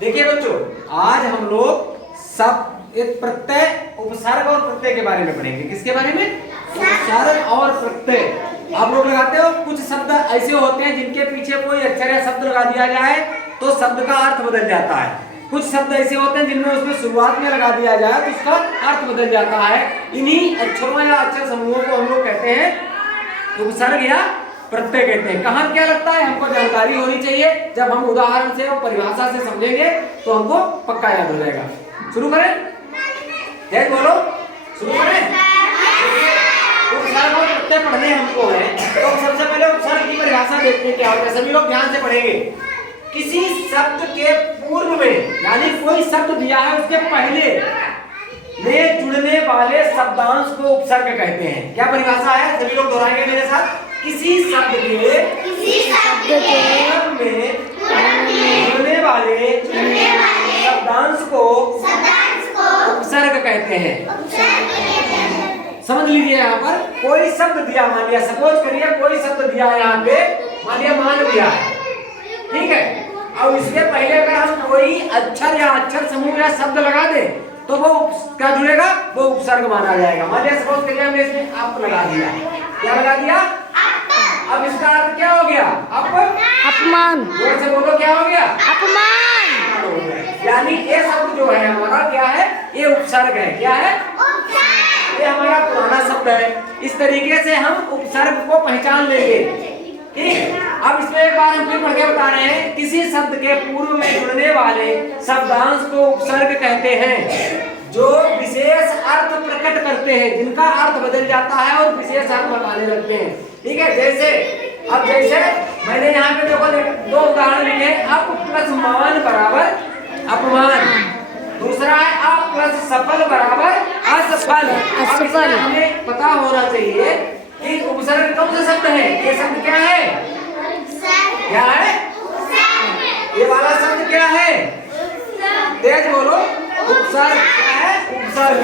देखिए बच्चों, आज हम लोग सब एक प्रत्यय, उपसर्ग और प्रत्यय के बारे में पढ़ेंगे। किसके बारे में? उपसर्ग और प्रत्यय। आप लोग लगाते हो, कुछ शब्द ऐसे होते हैं जिनके पीछे कोई अक्षर या शब्द लगा दिया जाए तो शब्द का अर्थ बदल जाता है। कुछ शब्द ऐसे होते हैं जिनमें उसमें शुरुआत में लगा दिया जाए तो उसका अर्थ बदल जाता है। इन्हीं अक्षरों या अक्षर समूहों को हम लोग कहते हैं उपसर्ग या प्रत्यय कहते हैं। कहाँ क्या लगता है हमको जानकारी होनी चाहिए। जब हम उदाहरण से और परिभाषा से समझेंगे तो हमको पक्का याद हो जाएगा। शुरू करें? जय बोलो, शुरू करें। उपसर्ग और प्रत्यय पढ़ने हमको है तो सबसे पहले उपसर्ग की परिभाषा देखते हैं क्या होता है। सभी लोग ध्यान से पढ़ेंगे। किसी शब्द के पूर्व में, यानी कोई शब्द दिया है उसके पहले में जुड़ने वाले शब्दांश को उपसर्ग कहते हैं। क्या परिभाषा है? सभी लोग दोहराएंगे मेरे साथ। किसी शब्द के में जुड़ने वाले शब्दांश को उपसर्ग कहते हैं। समझ लीजिए, यहाँ पर कोई शब्द दिया, मान लिया, सपोज करिए कोई शब्द दिया है यहाँ पे, मान लिया मान दिया है, ठीक है। और इसके पहले अगर हम कोई अक्षर या अक्षर समूह या शब्द लगा दें तो वो क्या जुड़ेगा? वो उपसर्ग माना जाएगा। मान लिया सपोज करिए हमने इसमें अप लगा दिया। क्या लगा दिया? अब इसका अर्थ क्या हो गया? अपमान। जोर से बोलो, क्या हो गया? अपमान। यानी ये शब्द जो है हमारा क्या है? ये उपसर्ग है। क्या है? ये हमारा पुराना शब्द है। इस तरीके से हम उपसर्ग को पहचान लेंगे, ठीक। अब इसमें एक बार हम फिर पढ़ के बता रहे हैं। किसी शब्द के पूर्व में जुड़ने वाले शब्दांश को उपसर्ग कहते हैं जो विशेष अर्थ प्रकट करते हैं, जिनका अर्थ बदल जाता है और विशेष अर्थ बताने लगते हैं, ठीक है। जैसे अब जैसे मैंने यहाँ पे देखो दो उदाहरण लिखे। अप प्लस मान बराबर अपमान, दूसरा है अप प्लस सफल बराबर असफल। हमें पता होना चाहिए कि उपसर्ग कौन सा शब्द है। ये शब्द क्या है? क्या है? ये वाला शब्द क्या है? तेज बोलो। उपसर्ग क्या है? उपसर्ग।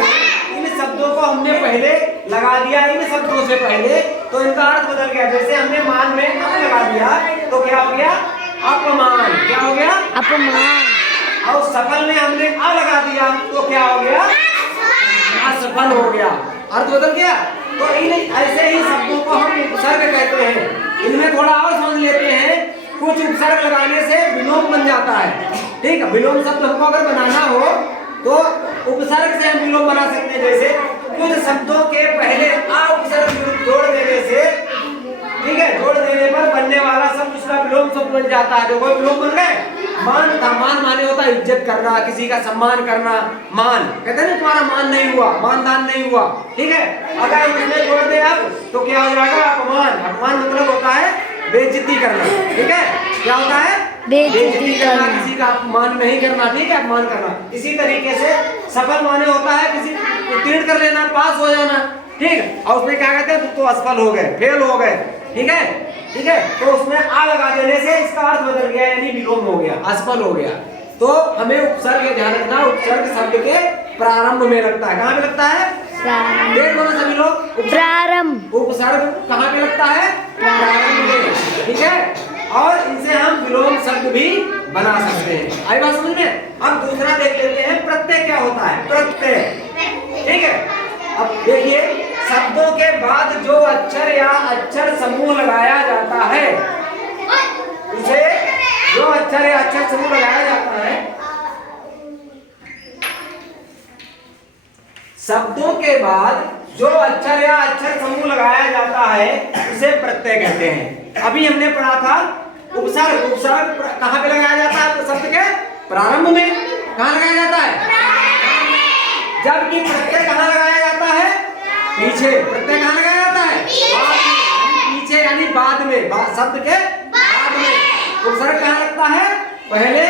इन शब्दों को हमने पहले लगा दिया, इन शब्दों से पहले, तो इनका अर्थ बदल गया। जैसे हमने मान में अप लगा दिया तो क्या हो गया? अपमान। क्या हो गया? अपमान। और सफल में हमने अ लगा दिया तो क्या हो गया? असफल हो गया। अर्थ बदल गया। तो इन ऐसे ही शब्दों को हम उपसर्ग कहते हैं। इनमें थोड़ा और समझ लेते हैं। कुछ उपसर्ग लगाने से विलोम बन जाता है, ठीक है। विलोम शब्द हमको अगर बनाना हो तो उपसर्ग से हम विलोम बना सकते हैं। जैसे कुछ शब्दों के पहले आ उपसर्ग जोड़ देने से, ठीक है, जोड़ देने पर बनने वाला शब्द उसका विलोम शब्द बन जाता है। देखो विलोम बन गए। मान था, मान माने होता है इज्जत करना, किसी का सम्मान करना। मान कहते हैं ना, तुम्हारा मान नहीं हुआ, मानदान नहीं हुआ, ठीक है। अगर इसमें जोड़ दे अब तो क्या हो जाएगा? अपमान। अपमान मतलब होता है बेइज्जती करना, ठीक है। क्या होता है? बेइज्जती करना, किसी का अपमान नहीं करना, ठीक है, अपमान करना। इसी तरीके से सफल माने होता है किसी उत्तीर्ण कर लेना, पास हो जाना, ठीक है। और उसमें क्या कहते हैं? तो असफल हो गए, फेल हो गए, ठीक है, ठीक है। तो उसमें आ लगा देने से इसका अर्थ बदल गया, यानी विलोम हो गया, असफल हो गया। तो हमें उपसर्ग ध्यान रखना। उपसर्ग शब्द के प्रारंभ में लगता है। कहाँ पे लगता है? देख लो सभी लोग, प्रारंभ। उपसर्ग कहाँ पे लगता है? प्रारंभ में, ठीक है। और इनसे हम विलोम शब्द भी बना सकते हैं। आई बात समझ में? अब दूसरा देख लेते हैं, प्रत्यय क्या होता है? प्रत्यय, ठीक है। अब देखिए, शब्दों के बाद जो अक्षर या अक्षर समूह लगाया जाता है उसे, जो अक्षर या अक्षर समूह लगाया जाता है, शब्दों के बाद जो अक्षर या अक्षर समूह लगाया जाता है उसे प्रत्यय कहते हैं। अभी हमने पढ़ा था उपसर्ग। उपसर्ग कहाँ पे लगाया जाता है? शब्द के प्रारंभ में। कहाँ लगाया जाता है? जबकि प्रत्यय कहाँ लगाया जाता है? पीछे। प्रत्यय कहाँ लगाया जाता है? पीछे, यानी बाद में, शब्द के बाद में। उपसर्ग कहाँ लगता है? पहले।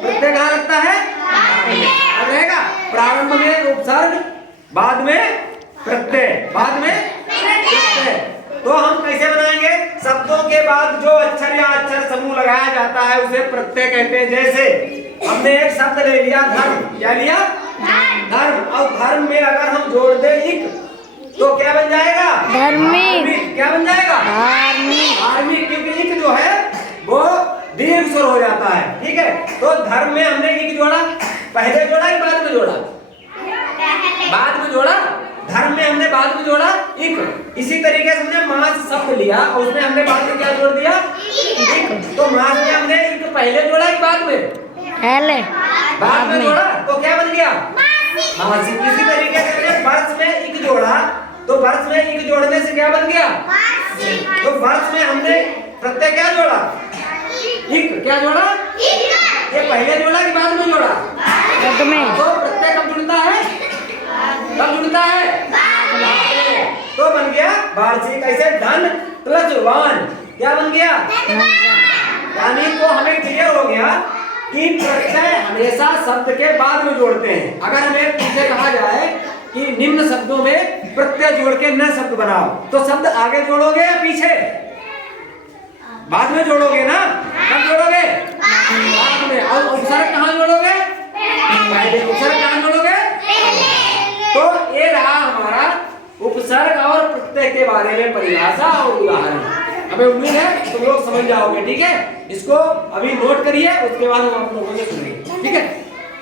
प्रत्यय कहाँ लगता है? रहेगा प्रारंभ में उपसर्ग, बाद में प्रत्यय, बाद में प्रत्यय। तो हम कैसे बनाएंगे? शब्दों के बाद जो अक्षर या अक्षर समूह लगाया जाता है उसे प्रत्यय कहते हैं। जैसे हमने एक शब्द ले लिया धर्म। क्या लिया? धर्म। और धर्म में अगर हम जोड़ दे इक तो क्या बन जाएगा? धार्मिक। क्या बन जाएगा? धार्मिक। क्योंकि इक जो है वो दीर्घ स्वर हो जाता है। ठीक है, तो धर्म में हमने इक जोड़ा, पहले जोड़ा कि बाद में जोड़ा? बाद में जोड़ा। धर्म में हमने बाद में जोड़ा इक। इसी तरीके से हमने मास शब्द लिया और उसमें हमने बाद में क्या जोड़ दिया? इक। तो मास में हमने इक पहले जोड़ा कि बाद में? पहले। बाद में जोड़ा, तो क्या बन गया? मासिक। इसी तरीके से हमने वर्ष में इक जोड़ा, तो वर्ष में इक जोड़ने से क्या बन गया? तो वर्ष में हमने प्रत्यय क्या जोड़ा? इक। क्या जोड़ा? ये पहले जोड़ा कि बाद में जोड़ा? बाद में। तो प्रत्यय कब जुड़ता है? कब जुड़ता है? तो बन गया वार्षिक। ऐसे धन प्लस वान क्या बन गया? यानी तो हमें क्लियर हो गया कि प्रत्यय हमेशा शब्द के बाद में जोड़ते हैं। अगर हमें पीछे कहा जाए कि निम्न शब्दों में प्रत्यय जोड़ के नए शब्द बनाओ, तो शब्द आगे जोड़ोगे या पीछे? बाद में जोड़ोगे ना। कब जोड़ोगे? बाद में। और उपसर्ग कहाँ जोड़ोगे? पहले। उपसर्ग कहाँ जोड़ोगे? तो ये रहा हमारा उपसर्ग और प्रत्यय के बारे में परिभाषा और उदाहरण। हमें उम्मीद है तुम लोग समझ जाओगे। ठीक है, इसको अभी नोट करिए, उसके बाद हम आप लोगों से सुनेंगे। ठीक है।